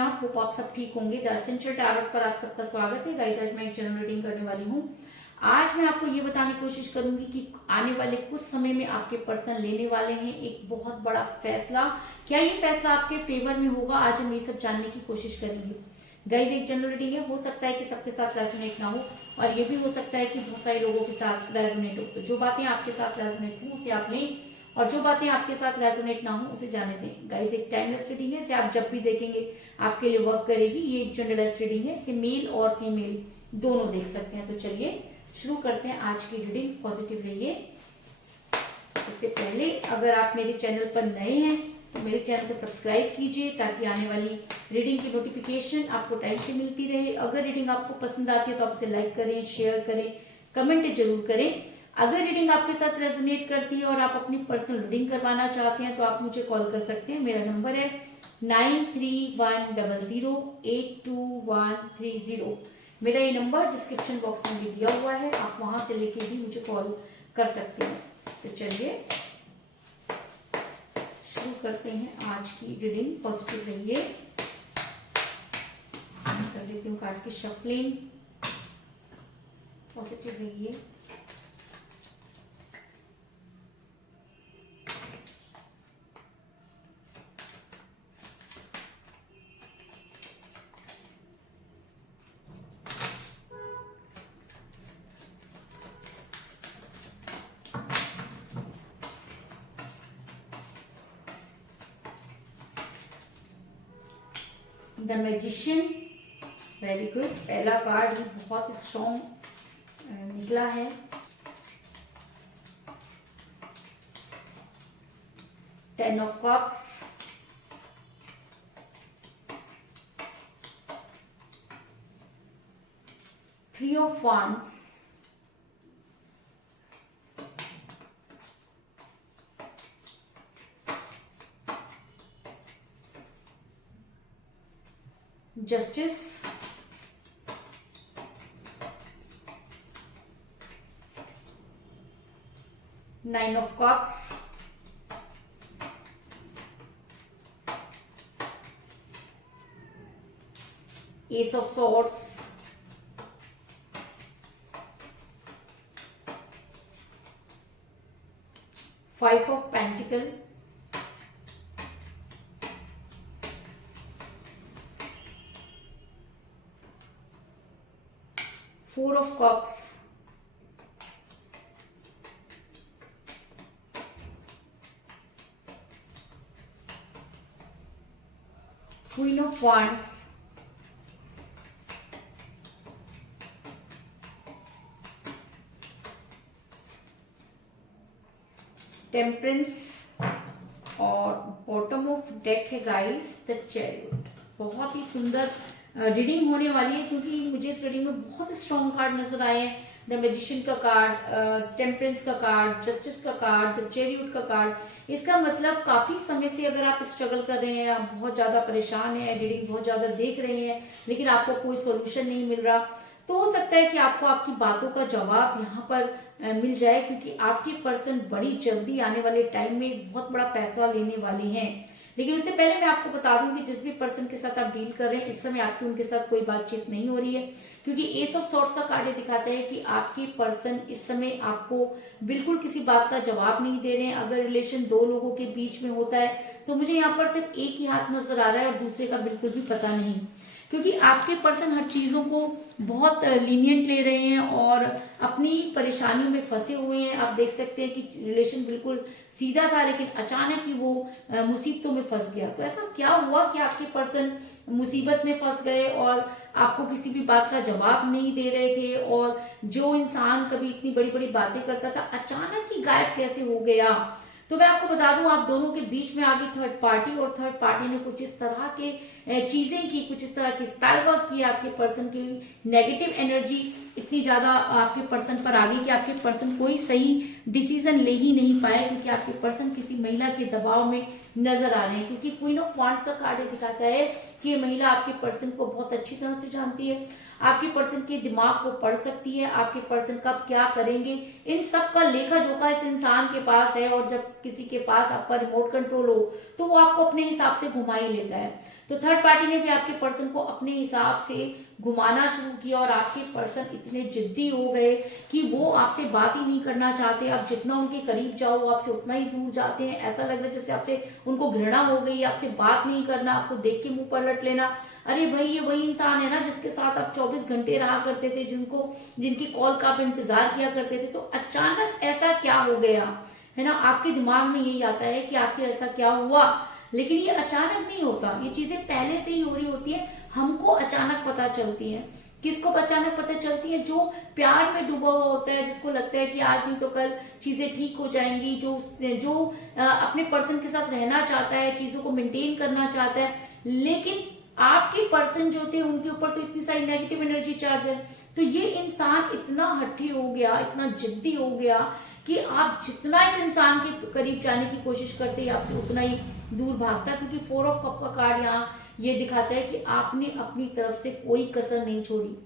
आप? होप आप सब ठीक होंगे। द एसेंशियल टैरोट पर आप सबका स्वागत है। गाइस, आज मैं एक जनरल रीडिंग करने वाली हूँ। आज मैं आपको ये बताने की कोशिश करूंगी कि आने वाले कुछ समय में आपके पर्सन लेने वाले हैं एक बहुत बड़ा फैसला। क्या ये फैसला आपके फेवर में होगा? आज हम ये सब जानने की कोशिश करेंगे। गाइस, एक जनरल रीडिंग है, हो सकता है कि सबके साथ रेजोनेट ना हो और ये भी हो सकता है कि बहुत सारे लोगों के साथ रेजोनेट हो। तो जो बातें आपके साथ रेजोनेट हो उसे आप लें और जो बातें आपके साथ रेजोनेट ना हो उसे जाने दें। गाइस, एक टाइमलेस रीडिंग है, इसे आप जब भी देखेंगे आपके लिए वर्क करेगी। ये एक जनरलाइज रीडिंग है, इसे मेल और फीमेल दोनों देख सकते हैं। तो चलिए शुरू करते हैं आज की रीडिंग। पॉजिटिव रहिए। इससे पहले अगर आप मेरे चैनल पर नए हैं तो मेरे चैनल को सब्सक्राइब कीजिए ताकि आने वाली रीडिंग की नोटिफिकेशन आपको टाइम से मिलती रहे। अगर रीडिंग आपको पसंद आती है तो आप उसे लाइक करें, शेयर करें, कमेंट जरूर करें। अगर रीडिंग आपके साथ रेजोनेट करती है और आप अपनी पर्सनल रीडिंग करवाना चाहते हैं तो आप मुझे कॉल कर सकते हैं। मेरा नंबर है 9310082130। मेरा ये नंबर डिस्क्रिप्शन बॉक्स में भी दिया हुआ है, आप वहां से लेके भी मुझे कॉल कर सकते हैं। तो चलिए शुरू करते हैं आज की रीडिंग। पॉजिटिव रहिए। कर लेती हूँ कार्ड की शफलिंग। पॉजिटिव रहिए। The magician, very good. पहला कार्ड भी बहुत स्ट्रॉन्ग निकला है। Ten of cups, three of wands, justice, nine of cups, S of swords, five of pentacle, four of cups, queen of wands, temperance और bottom of deck है guys the chariot. बहुत ही सुंदर reading होने वाली है क्योंकि मुझे इस रीडिंग में बहुत स्ट्रॉन्ग कार्ड नजर आए हैं। द मैजिशियन का कार्ड, टेम्परेंस का कार्ड, जस्टिस का कार्ड, द चैरियट का कार्ड। इसका मतलब काफी समय से अगर आप स्ट्रगल कर रहे हैं, आप बहुत ज्यादा परेशान हैं, रीडिंग बहुत ज्यादा देख रहे हैं लेकिन आपको कोई सोल्यूशन नहीं मिल रहा, तो हो सकता है कि आपको आपकी बातों का जवाब यहाँ पर मिल जाए क्योंकि आपके पर्सन बड़ी जल्दी आने वाले टाइम में एक बहुत बड़ा फैसला लेने वाले हैं। लेकिन उससे पहले मैं आपको बता दूं कि जिस भी पर्सन के साथ आप डील कर रहे हैं इस समय आपकी उनके साथ कोई बातचीत नहीं हो रही है क्योंकि एस ऑफ सॉर्ड्स का कार्ड दिखाता है कि आपके पर्सन इस समय आपको बिल्कुल किसी बात का जवाब नहीं दे रहे हैं। अगर रिलेशन दो लोगों के बीच में होता है तो मुझे यहाँ पर सिर्फ एक ही हाथ नजर आ रहा है और दूसरे का बिल्कुल भी पता नहीं, क्योंकि आपके पर्सन हर चीज़ों को बहुत लीनियंट ले रहे हैं और अपनी परेशानियों में फंसे हुए हैं। आप देख सकते हैं कि रिलेशन बिल्कुल सीधा था लेकिन अचानक ही वो मुसीबतों में फंस गया। तो ऐसा क्या हुआ कि आपके पर्सन मुसीबत में फंस गए और आपको किसी भी बात का जवाब नहीं दे रहे थे, और जो इंसान कभी इतनी बड़ी बड़ी बातें करता था अचानक ही गायब कैसे हो गया? तो मैं आपको बता दूं, आप दोनों के बीच में आ गई थर्ड पार्टी और थर्ड पार्टी ने कुछ इस तरह के चीजें की, कुछ इस तरह की स्पेल वर्क की। आपके पर्सन की नेगेटिव एनर्जी इतनी ज्यादा आपके पर्सन पर आ गई कि आपके पर्सन कोई सही डिसीजन ले ही नहीं पाए क्योंकि आपके पर्सन किसी महिला के दबाव में नजर आ रहे हैं। क्योंकि क्वीन ऑफ वांड्स का कार्ड दिखाता है कि ये महिला आपके पर्सन को बहुत अच्छी तरह से जानती है, आपके पर्सन के दिमाग को पढ़ सकती है, आपके पर्सन कब क्या करेंगे इन सब का लेखा जोखा इस इंसान के पास है। और जब किसी के पास आपका रिमोट कंट्रोल हो तो वो आपको अपने हिसाब से घुमा ही लेता है। तो थर्ड पार्टी ने भी आपके पर्सन को अपने हिसाब से घुमाना शुरू किया और आपके पर्सन इतने जिद्दी हो गए कि वो आपसे बात ही नहीं करना चाहते। आप जितना उनके करीब जाओ आपसे उतना ही दूर जाते हैं। ऐसा लग रहा है जैसे आपसे उनको घृणा हो गई, आपसे बात नहीं करना, आपको देख के मुंह पलट लेना। अरे भाई, ये वही इंसान है ना जिसके साथ आप 24 घंटे रहा करते थे, जिनकी कॉल का आप इंतजार किया करते थे। तो अचानक ऐसा क्या हो गया, है ना। आपके दिमाग में यही आता है कि आखिर ऐसा क्या हुआ। लेकिन ये अचानक नहीं होता, ये चीजें पहले से ही हो रही होती है, हमको अचानक पता चलती है। किसको अचानक पता चलती है? जो प्यार में डूबा हुआ होता है, जिसको लगता है कि आज नहीं तो कल चीजें ठीक हो जाएंगी, जो अपने पर्सन के साथ रहना चाहता है, चीजों को मेंटेन करना चाहता है। लेकिन आपके पर्सन जो थे उनके ऊपर तो इतनी सारी नेगेटिव एनर्जी चार्ज है। तो ये इंसान इतना हठी हो गया, इतना जिद्दी हो गया कि आप जितना इस इंसान के करीब जाने की कोशिश करते हैं आपसे उतना ही दूर भागता। क्योंकि 4 ऑफ कप का कार्ड यहाँ ये दिखाता है कि आपने अपनी तरफ से कोई कसर नहीं छोड़ी।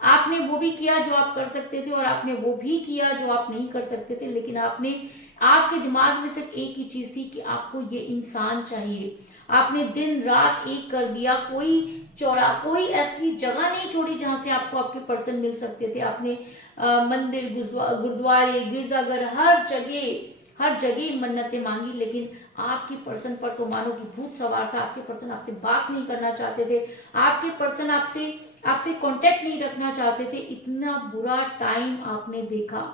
आपने वो भी किया जो आप कर सकते थे और आपने वो भी किया जो आप नहीं कर सकते थे। लेकिन आपके दिमाग में सिर्फ एक ही चीज थी कि आपको ये इंसान चाहिए। आपने दिन रात एक कर दिया, कोई ऐसी जगह नहीं छोड़ी जहां से आपको आपके पर्सन मिल सकते थे। आपने मंदिर, गुरुद्वारे, गिरजाघर, हर जगह मन्नतें मांगी। लेकिन आपके पर्सन पर तो मानो कि भूत सवार था। आपके पर्सन आपसे बात नहीं करना चाहते थे, आपके पर्सन आपसे कांटेक्ट नहीं रखना चाहते थे। इतना बुरा टाइम आपने देखा।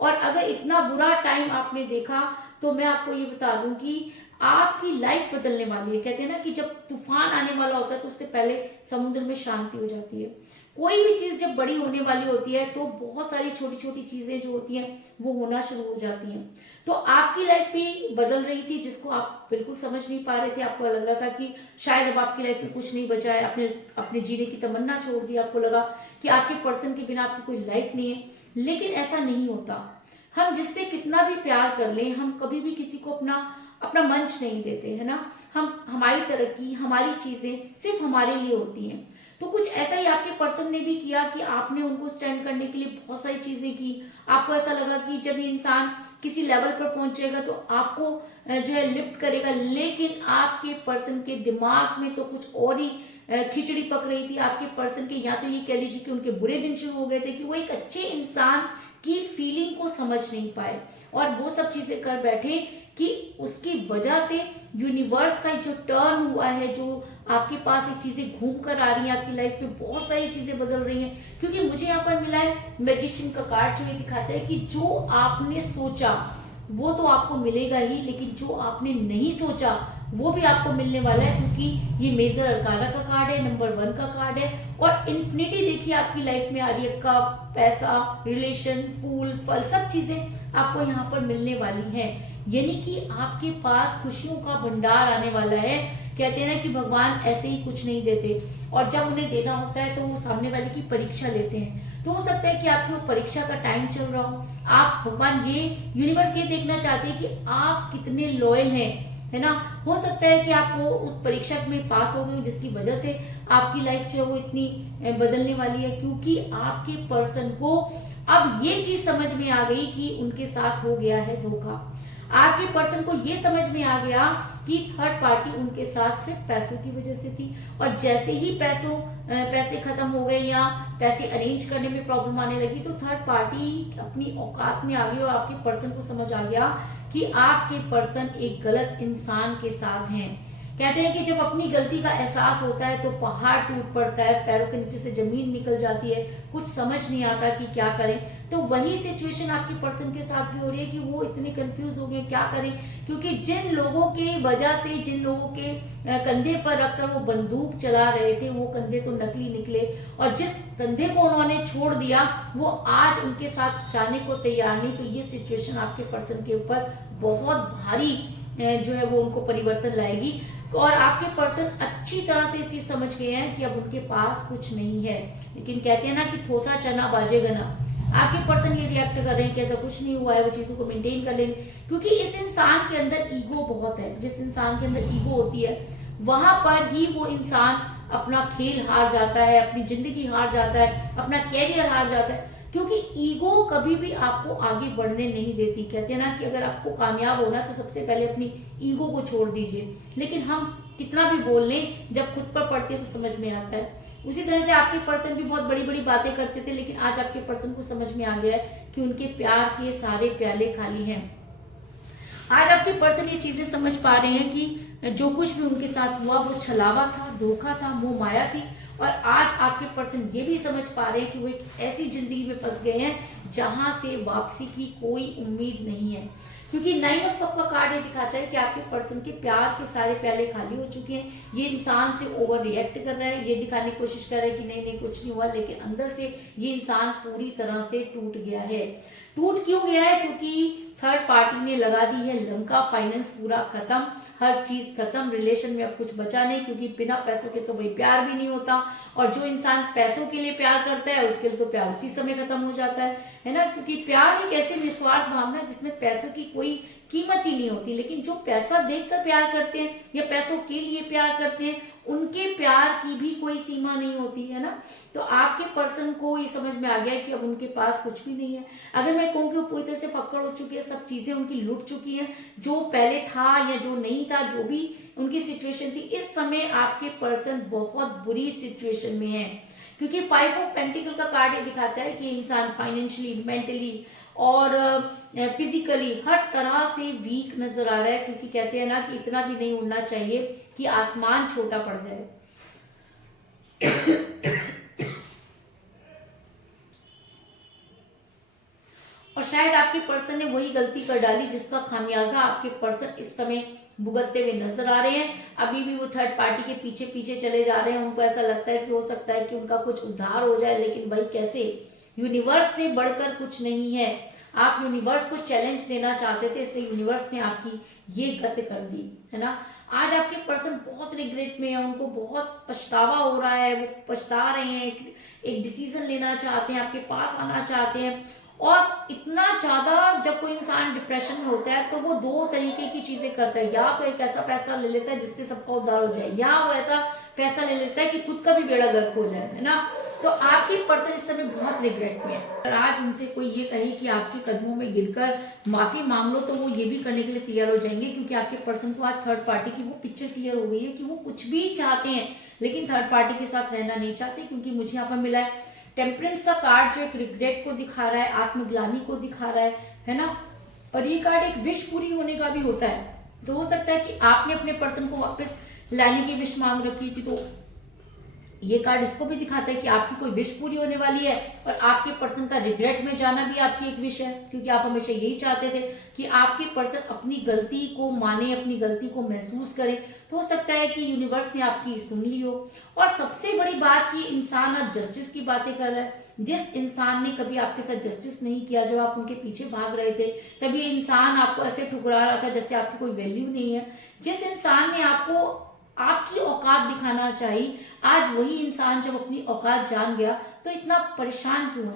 और अगर इतना बुरा टाइम आपने देखा तो मैं आपको ये बता दूं कि आपकी लाइफ बदलने वाली है। कहते हैं ना कि जब तूफान आने वाला होता है तो उससे पहले समुद्र में शांति हो जाती है। कोई भी चीज जब बड़ी होने वाली होती है तो बहुत सारी छोटी छोटी चीजें जो होती हैं वो होना शुरू हो जाती हैं। तो आपकी लाइफ भी बदल रही थी, जिसको आप बिल्कुल समझ नहीं पा रहे थे। आपको लग रहा था कि शायद अब आपकी लाइफ में कुछ नहीं बचा है। आपने अपने जीने की तमन्ना छोड़ दी। आपको लगा कि आपके पर्सन के बिना आपकी कोई लाइफ नहीं है। लेकिन ऐसा नहीं होता। हम जिससे कितना भी प्यार कर लें, हम कभी भी किसी को अपना मंच नहीं देते, है ना। हमारी तरक्की, हमारी चीजें सिर्फ हमारे लिए होती हैं। तो कुछ ऐसा ही आपके पर्सन ने भी किया कि आपने उनको स्टैंड करने के लिए बहुत सारी चीजें की। आपको ऐसा लगा कि जब ये इंसान किसी लेवल पर पहुंचेगा तो आपको जो है लिफ्ट करेगा। लेकिन आपके पर्सन के दिमाग में तो कुछ और ही खिचड़ी पक रही थी। आपके पर्सन के, या तो ये कह लीजिए कि उनके बुरे दिन शुरू हो गए थे कि वो एक अच्छे इंसान की फीलिंग को समझ नहीं पाए और वो सब चीजें कर बैठे कि उसकी वजह से यूनिवर्स का जो टर्न हुआ है, जो आपके पास ये चीजें घूम कर आ रही हैं, आपकी लाइफ में बहुत सारी चीजें बदल रही हैं। क्योंकि मुझे यहाँ पर मिला है मैजिशियन का कार्ड, जो ये दिखाता है कि जो आपने सोचा वो तो आपको मिलेगा ही, लेकिन जो आपने नहीं सोचा वो भी आपको मिलने वाला है। क्योंकि ये मेजर अरकाना का कार्ड है, नंबर 1 का कार्ड है और इन्फिनिटी देखिए आपकी लाइफ में आ रही है। कप, पैसा, रिलेशन, फूल, फल, सब चीजें आपको यहाँ पर मिलने वाली हैं। यानी कि आपके पास खुशियों का भंडार आने वाला है। कहते हैं ना कि भगवान ऐसे ही कुछ नहीं देते और जब उन्हें देना होता है तो वो सामने वाले की परीक्षा लेते हैं। तो हो सकता है कि आपकी वो परीक्षा का टाइम चल रहा हो। आप भगवान यूनिवर्स ये देखना चाहते हैं कि आप कितने लॉयल हैं, है ना। हो सकता है कि आप वो उस परीक्षा में पास हो गए हो, जिसकी वजह से आपकी लाइफ जो है वो इतनी बदलने वाली है। क्योंकि आपके पर्सन को अब ये चीज समझ में आ गई कि उनके साथ हो गया है धोखा। आपके पर्सन को ये समझ में आ गया कि थर्ड पार्टी उनके साथ सिर्फ पैसों की वजह से थी। और जैसे ही पैसे खत्म हो गए या पैसे अरेंज करने में प्रॉब्लम आने लगी तो थर्ड पार्टी अपनी औकात में आ गई और आपके पर्सन को समझ आ गया कि आपके पर्सन एक गलत इंसान के साथ हैं। कहते हैं कि जब अपनी गलती का एहसास होता है तो पहाड़ टूट पड़ता है, पैरों के नीचे से जमीन निकल जाती है, कुछ समझ नहीं आता कि क्या करें। तो वही सिचुएशन आपके पर्सन के साथ भी हो रही है कि वो इतने कंफ्यूज हो गए क्या करें। क्योंकि जिन लोगों के वजह से, जिन लोगों के कंधे पर रखकर वो बंदूक चला रहे थे, वो कंधे तो नकली निकले और जिस कंधे को उन्होंने छोड़ दिया वो आज उनके साथ जाने को तैयार नहीं। तो ये सिचुएशन आपके पर्सन के ऊपर बहुत भारी जो है वो उनको परिवर्तन लाएगी। और आपके पर्सन अच्छी तरह से इस चीज समझ गए हैं कि अब उनके पास कुछ नहीं है। लेकिन कहते हैं ना कि थोथा चना बाजेगा ना। आपके पर्सन ये रिएक्ट कर रहे हैं कि ऐसा कुछ नहीं हुआ है, वो चीजों को मेंटेन कर लेंगे। क्योंकि इस इंसान के अंदर ईगो बहुत है। जिस इंसान के अंदर ईगो होती है वहां पर ही वो इंसान अपना खेल हार जाता है, अपनी जिंदगी हार जाता है, अपना कैरियर हार जाता है। क्योंकि ईगो कभी भी आपको आगे बढ़ने नहीं देती। कहते हैं ना कि अगर आपको कामयाब होना तो सबसे पहले अपनी ईगो को छोड़ दीजिए। लेकिन हम कितना भी बोल लें, जब खुद पर पड़ती है तो समझ में आता है। उसी तरह से आपके पर्सन भी बहुत बड़ी बड़ी बातें करते थे, लेकिन आज आपके पर्सन को समझ में आ गया है कि उनके प्यार के सारे प्याले खाली हैं। आज आपके पर्सन ये चीजें समझ पा रहे हैं कि जो कुछ भी उनके साथ हुआ वो छलावा था, धोखा था, मोह माया थी। और आज आपके पर्सन ये भी समझ पा रहे हैं कि वो एक ऐसी जिंदगी में फंस गए हैं जहां से वापसी की कोई उम्मीद नहीं है, क्योंकि 9 ऑफ कप का कार्ड ये दिखाता है कि आपके पर्सन के प्यार के सारे प्याले खाली हो चुके हैं। ये इंसान से ओवर रिएक्ट कर रहा है, ये दिखाने की कोशिश कर रहा है कि नहीं नहीं कुछ नहीं हुआ, लेकिन अंदर से ये इंसान पूरी तरह से टूट गया है। टूट क्यों गया है? क्योंकि थर्ड पार्टी ने लगा दी है लंका, फाइनेंस पूरा खत्म, हर चीज खत्म, रिलेशन में अब कुछ बचा नहीं, क्योंकि बिना पैसों के तो भाई प्यार भी नहीं होता। और जो इंसान पैसों के लिए प्यार करता है उसके लिए तो प्यार उसी समय खत्म हो जाता है ना। क्योंकि प्यार एक ऐसी निस्वार्थ भावना है जिसमें पैसों की कोई कीमत ही नहीं होती। लेकिन जो पैसा देखकर प्यार करते हैं या पैसों के लिए प्यार करते हैं, उनके प्यार की भी कोई सीमा नहीं होती है ना। तो आपके पर्सन को ये समझ में आ गया है कि अब उनके पास कुछ भी नहीं है। अगर मैं कहूँ कि वो पूरी तरह से फक्कड़ हो चुकी है, सब चीजें उनकी लुट चुकी हैं, जो पहले था या जो नहीं था, जो भी उनकी सिचुएशन थी, इस समय आपके पर्सन बहुत बुरी सिचुएशन में है। क्योंकि 5 ऑफ पेंटिकल का कार्ड ये दिखाता है कि इंसान फाइनेंशियली, मेंटली और फिजिकली हर तरह से वीक नजर आ रहा है। क्योंकि कहते हैं ना कि इतना भी नहीं उड़ना चाहिए कि आसमान छोटा पड़ जाए। और शायद आपके पर्सन ने वही गलती कर डाली जिसका खामियाजा आपके पर्सन इस समय भुगतते हुए नजर आ रहे हैं। अभी भी वो थर्ड पार्टी के पीछे पीछे चले जा रहे हैं। उनको ऐसा लगता है कि हो सकता है कि उनका कुछ उद्धार हो जाए, लेकिन भाई कैसे? यूनिवर्स से बढ़कर कुछ नहीं है। आप यूनिवर्स को चैलेंज देना चाहते थे, इसलिए यूनिवर्स ने आपकी ये गति कर दी है ना। आज आपके पर्सन बहुत रिग्रेट में है, उनको बहुत पछतावा हो रहा है, वो पछता रहे हैं, एक डिसीजन लेना चाहते हैं, आपके पास आना चाहते हैं। और इतना ज्यादा जब कोई इंसान डिप्रेशन में होता है तो वो दो तरीके की चीजें करता है, या तो एक ऐसा फैसला ले लेता है जिससे सबका उद्धार हो जाए, या वो ऐसा फैसला ले लेता है कि खुद का भी बेड़ा गर्क हो जाए, है ना। तो आपकी पर्सन इस समय बहुत रिग्रेट में है। अगर आज उनसे कोई ये कहे कि आपके कदमों में गिरकर माफी मांग लो, तो वो ये भी करने के लिए तैयार हो जाएंगे, क्योंकि आपके पर्सन को आज थर्ड पार्टी की वो पिक्चर क्लियर हो गई है कि वो कुछ भी चाहते हैं, लेकिन थर्ड पार्टी के साथ रहना नहीं चाहते। क्योंकि मुझे यहाँ पर मिला है टेम्परेंस का कार्ड, जो एक रिग्रेट को दिखा रहा है, आत्मग्लानि को दिखा रहा है ना। और ये कार्ड एक विश पूरी होने का भी होता है। तो हो सकता है कि आपने अपने पर्सन को वापस लाने की विश मांग रखी थी, तो ये कार्ड इसको भी दिखाता है कि आपकी कोई विश पूरी होने वाली है। और आपके पर्सन का रिग्रेट में जाना भी आपकी एक विश है, क्योंकि आप हमेशा यही चाहते थे कि आपके पर्सन अपनी गलती को माने, अपनी गलती को महसूस करे। तो हो सकता है कि यूनिवर्स ने आपकी सुन ली हो। और सबसे बड़ी बात कि इंसान आज जस्टिस की बातें कर रहा है। जिस इंसान ने कभी आपके साथ जस्टिस नहीं किया, जब आप उनके पीछे भाग रहे थे, तब ये इंसान आपको ऐसे ठुकरा रहा था जैसे आपकी कोई वैल्यू नहीं है। जिस इंसान ने आपको आपकी औकात दिखाना चाहिए, आज वही इंसान जब अपनी औकात जान गया तो इतना परेशान क्यों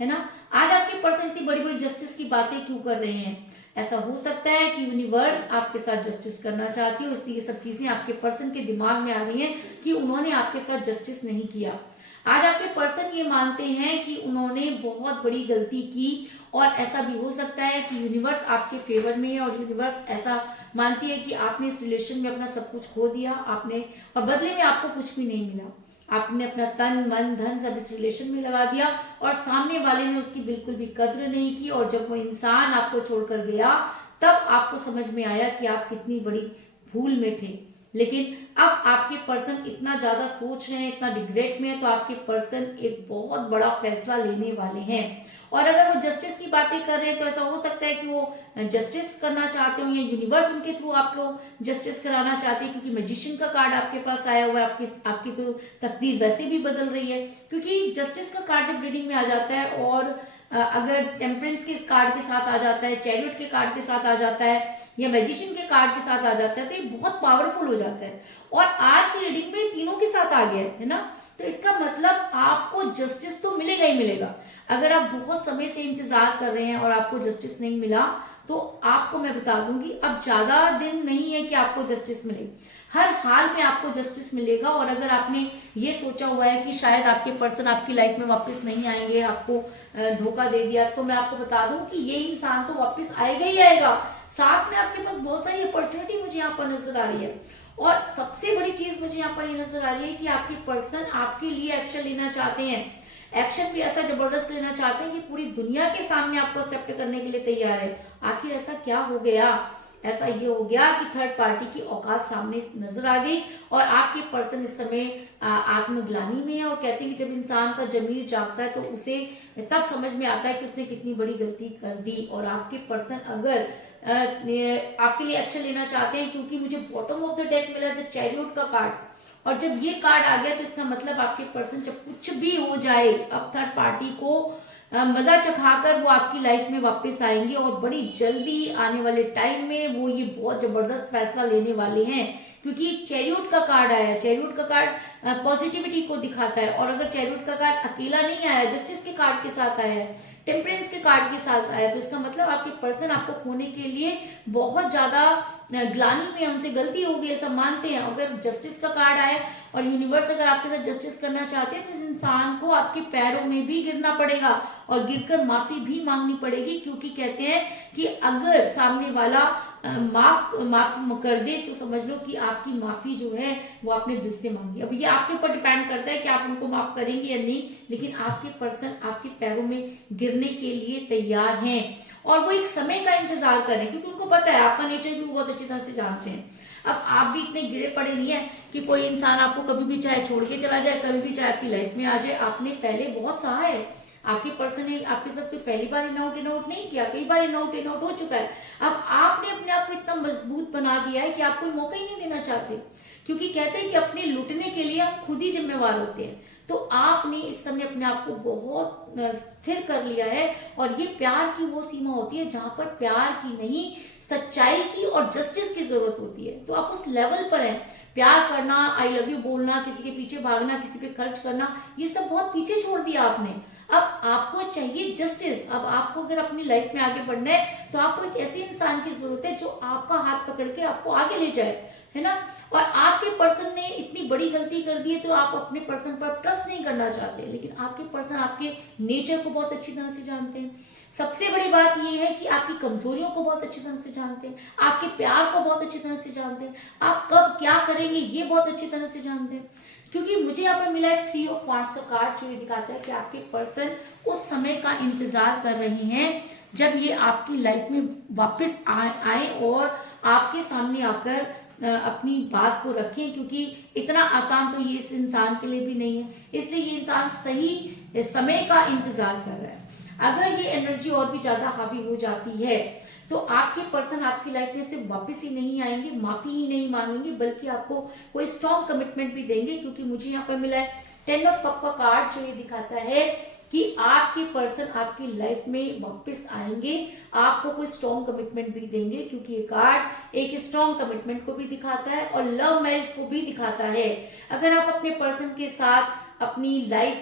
है ना। आज आपके पर्सन इतनी बड़ी बड़ी जस्टिस की बातें क्यों कर रहे हैं? ऐसा हो सकता है कि यूनिवर्स आपके साथ जस्टिस करना चाहती हो, इसलिए ये सब चीजें आपके पर्सन के दिमाग में आ रही हैं कि उन्होंने आपके साथ जस्टिस नहीं किया। आज आपके पर्सन ये मानते हैं कि उन्होंने बहुत बड़ी गलती की। और ऐसा भी हो सकता है कि यूनिवर्स आपके फेवर में है, और यूनिवर्स ऐसा मानती है कि आपने इस रिलेशन में अपना सब कुछ खो दिया, आपने, और बदले में आपको कुछ भी नहीं मिला। आपने अपना तन मन धन सब इस रिलेशन में लगा दिया, और सामने वाले ने उसकी बिल्कुल भी कद्र नहीं की। और जब वो इंसान आपको छोड़कर गया, तब आपको समझ में आया कि आप कितनी बड़ी भूल में थे। लेकिन अब आपके पर्सन इतना ज्यादा सोच रहे हैं, इतना रिग्रेट में है, तो आपके पर्सन एक बहुत बड़ा फैसला लेने वाले हैं। और अगर वो जस्टिस की बातें कर रहे हैं, तो ऐसा हो सकता है कि वो जस्टिस करना चाहते हो, या यूनिवर्स उनके थ्रू आपको जस्टिस कराना चाहते हैं। क्योंकि मैजिशियन का कार्ड आपके पास आया हुआ है, आपकी तो तकदीर वैसे भी बदल रही है। क्योंकि जस्टिस का कार्ड जब रीडिंग में आ जाता है, और अगर टेम्परेंस के कार्ड के साथ आ जाता है, चैरियट के कार्ड के साथ आ जाता है, या मैजिशियन के कार्ड के साथ आ जाता है, तो ये बहुत पावरफुल हो जाता है। और आज की रीडिंग में तीनों के साथ आ गया है ना। तो इसका मतलब आपको जस्टिस तो मिलेगा ही मिलेगा। अगर आप बहुत समय से इंतजार कर रहे हैं और आपको जस्टिस नहीं मिला, तो आपको मैं बता दूंगी अब ज्यादा दिन नहीं है कि आपको जस्टिस मिले। हर हाल में आपको जस्टिस मिलेगा। और अगर आपने ये सोचा हुआ है कि शायद आपके पर्सन आपकी लाइफ में वापस नहीं आएंगे, आपको धोखा दे दिया, तो मैं आपको बता दूं कि ये इंसान तो वापस आएगा ही आएगा। साथ में आपके पास बहुत सारी अपॉर्चुनिटी मुझे यहाँ पर नजर आ रही है। और सबसे बड़ी चीज मुझे यहाँ पर ये नजर आ रही है कि आपके पर्सन आपके लिए एक्शन लेना चाहते हैं, एक्शन भी ऐसा जबरदस्त लेना चाहते हैं कि पूरी दुनिया के सामने आपको एक्सेप्ट करने के लिए तैयार है। आखिर ऐसा क्या हो गया? ऐसा ये हो गया कि थर्ड पार्टी की औकात सामने नजर आ गई और आपके पर्सन इस समय आत्मग्लानि में है और कहते हैं कि जब इंसान का जमीर जागता है तो उसे तब समझ में आता है कि उसने कितनी बड़ी गलती कर दी। और आपके पर्सन अगर आपके लिए एक्शन लेना चाहते हैं, क्योंकि मुझे बॉटम ऑफ द डेक मिला द चैरियट का कार्ड, और जब ये कार्ड आ गया तो इसका मतलब आपके पर्सन जब कुछ भी हो जाए अब थर्ड पार्टी को मजा चखाकर वो आपकी लाइफ में वापस आएंगे और बड़ी जल्दी आने वाले टाइम में वो ये बहुत जबरदस्त फैसला लेने वाले हैं। क्योंकि चैरियट का कार्ड आया, चैरियट का कार्ड पॉजिटिविटी को दिखाता है, और अगर चैरियट का कार्ड अकेला नहीं आया, जस्टिस के कार्ड के साथ आया है, टेम्परेंस के कार्ड के साथ आया, तो इसका मतलब आपके पर्सन आपको खोने के लिए बहुत ज्यादा ग्लानि में, उनसे गलती हो गई ऐसा मानते हैं। अगर जस्टिस का कार्ड आया और यूनिवर्स अगर आपके साथ जस्टिस करना चाहते हैं तो इस इंसान को आपके पैरों में भी गिरना पड़ेगा और गिरकर माफी भी मांगनी पड़ेगी, क्योंकि कहते हैं कि अगर सामने वाला माफ कर दे तो समझ लो कि आपकी माफी जो है वो आपने दिल से मांगी। अब ये आपके ऊपर डिपेंड करता है कि आप उनको माफ करेंगे या नहीं, लेकिन आपके पर्सन आपके पैरों में गिरने के लिए तैयार हैं और वो एक समय का इंतजार कर रहे हैं, क्योंकि उनको पता है आपका नेचर भी बहुत अच्छी तरह से जानते हैं। अब आप भी इतने गिरे पड़े नहीं है कि कोई इंसान आपको कभी भी चाहे छोड़ के चला जाए, कभी भी चाहे आपकी लाइफ में आ जाए। आपने पहले बहुत सहा है, आपके पर्सन ने आपके साथ कोई पहली बार इन आउट नहीं किया, कई बार इन आउट हो चुका है। अब आपने अपने आप को इतना मजबूत बना दिया है कि आप कोई मौका ही नहीं देना चाहते, क्योंकि कहते हैं कि अपने लुटने के लिए आप खुद ही जिम्मेवार होते हैं। तो आपने इस समय अपने आप को बहुत स्थिर कर लिया है और ये प्यार की वो सीमा होती है जहां पर प्यार की नहीं, सच्चाई की और जस्टिस की जरूरत होती है। तो आप उस लेवल पर हैं। प्यार करना, आई लव यू बोलना, किसी के पीछे भागना, किसी पे खर्च करना, ये सब बहुत पीछे छोड़ दिया आपने। अब आपको चाहिए जस्टिस। अब आपको अगर अपनी लाइफ में आगे बढ़ना है तो आपको एक ऐसे इंसान की जरूरत है जो आपका हाथ पकड़ के आपको आगे ले जाए, है ना। और आपके पर्सन ने इतनी बड़ी गलती कर दी है तो आप अपने पर्सन पर ट्रस्ट नहीं करना चाहते, लेकिन आपके पर्सन आपके नेचर को बहुत अच्छी तरह से जानते हैं। सबसे बड़ी बात यह है कि आपकी कमजोरियों को बहुत अच्छी तरह से जानते हैं, आपके प्यार को बहुत अच्छी तरह से जानते हैं, आप कब क्या करेंगे ये बहुत अच्छी तरह से जानते हैं। क्योंकि मुझे यहाँ पर मिला है 3 ऑफ वांड्स का कार्ड, जो ये दिखाता है कि आपके पर्सन उस समय का इंतजार कर रहे हैं जब ये आपकी लाइफ में वापस आए और आपके सामने आकर अपनी बात को रखें, क्योंकि इतना आसान तो ये इस इंसान के लिए भी नहीं है। इसलिए ये इंसान सही समय का इंतजार कर रहा है। अगर ये एनर्जी और भी ज्यादा हावी हो जाती है तो आपके पर्सन आपकी लाइफ में सिर्फ वापस ही नहीं आएंगे, माफी ही नहीं मांगेंगे, बल्कि आपको कोई स्ट्रॉन्ग कमिटमेंट भी देंगे। क्योंकि मुझे यहाँ पर मिला है 10 ऑफ कप का कार्ड, जो ये दिखाता है कि आपके पर्सन आपकी लाइफ में वापस आएंगे, आपको कोई स्ट्रॉन्ग कमिटमेंट भी देंगे, क्योंकि ये कार्ड एक स्ट्रॉन्ग कमिटमेंट को भी दिखाता है और लव मैरिज को भी दिखाता है। अगर आप अपने पर्सन के साथ अपनी लाइफ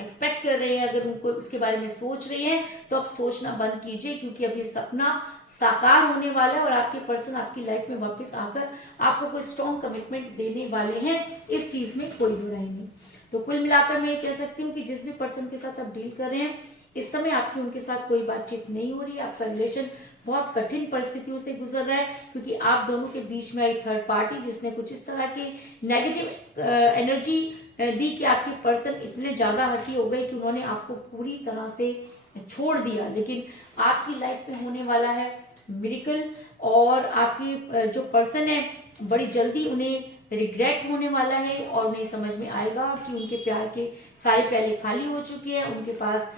एक्सपेक्ट कर रहे हैं, अगर उनको उसके बारे में सोच रहे हैं, तो आप सोचना बंद कीजिए, क्योंकि अब ये सपना साकार होने वाला है और आपके पर्सन आपकी लाइफ में वापस आकर आपको कोई स्ट्रॉन्ग कमिटमेंट देने वाले हैं। इस चीज में कोई बुराई नहीं। तो कुल मिलाकर मैं ये कह सकती हूँ कि जिस भी पर्सन के साथ आप डील कर रहे हैं, इस समय आपकी उनके साथ कोई बातचीत नहीं हो रही है। आपका रिलेशन बहुत कठिन परिस्थितियों से गुजर रहा है, क्योंकि आप दोनों के बीच में आई थर्ड पार्टी जिसने कुछ इस तरह की नेगेटिव एनर्जी दी कि आपके पर्सन इतने ज्यादा हठी हो गए कि उन्होंने आपको पूरी तरह से छोड़ दिया। लेकिन आपकी लाइफ में होने वाला है मिरेकल, और आपकी जो पर्सन है बड़ी जल्दी उन्हें रिग्रेट होने वाला है और उन्हें समझ में आएगा कि उनके प्यार के सारे प्याले खाली हो चुके हैं, उनके पास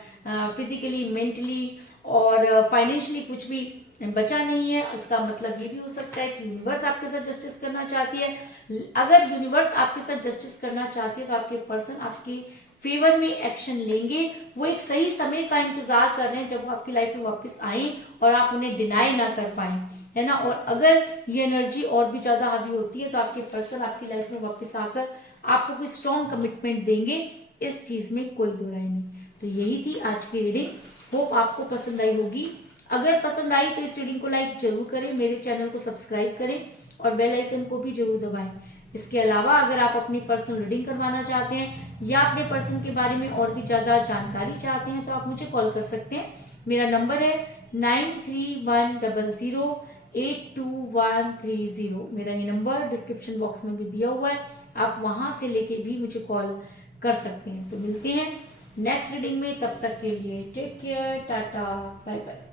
फिजिकली, मेंटली और फाइनेंशियली कुछ भी बचा नहीं है। इसका मतलब ये भी हो सकता है कि यूनिवर्स आपके साथ जस्टिस करना चाहती है। अगर यूनिवर्स आपके साथ जस्टिस करना चाहती है तो आपके पर्सन आपके फेवर में एक्शन लेंगे। वो एक सही समय का इंतजार कर रहे हैं जब वो आपकी लाइफ में वापस आए और आप उन्हें डिनाई ना कर पाए, है ना। और अगर ये एनर्जी और भी ज्यादा हावी होती है तो आपके पर्सन आपकी लाइफ में वापस आकर आपको कोई स्ट्रॉन्ग कमिटमेंट देंगे। इस चीज में कोई दो राय नहीं। तो यही थी आज की रीडिंग। होप आपको पसंद आई होगी। अगर पसंद आई तो इस रीडिंग को लाइक जरूर करें, मेरे चैनल को सब्सक्राइब करें और बेल आइकन को भी जरूर दबाएं। इसके अलावा अगर आप अपनी पर्सनल रीडिंग करवाना चाहते हैं या अपने पर्सन के बारे में और भी ज्यादा जानकारी चाहते हैं तो आप मुझे कॉल कर सकते हैं। मेरा नंबर है 931008 823130। मेरा ये नंबर डिस्क्रिप्शन बॉक्स में भी दिया हुआ है, आप वहां से लेके भी मुझे कॉल कर सकते हैं। तो मिलते हैं नेक्स्ट रीडिंग में, तब तक के लिए take care, tata, bye bye.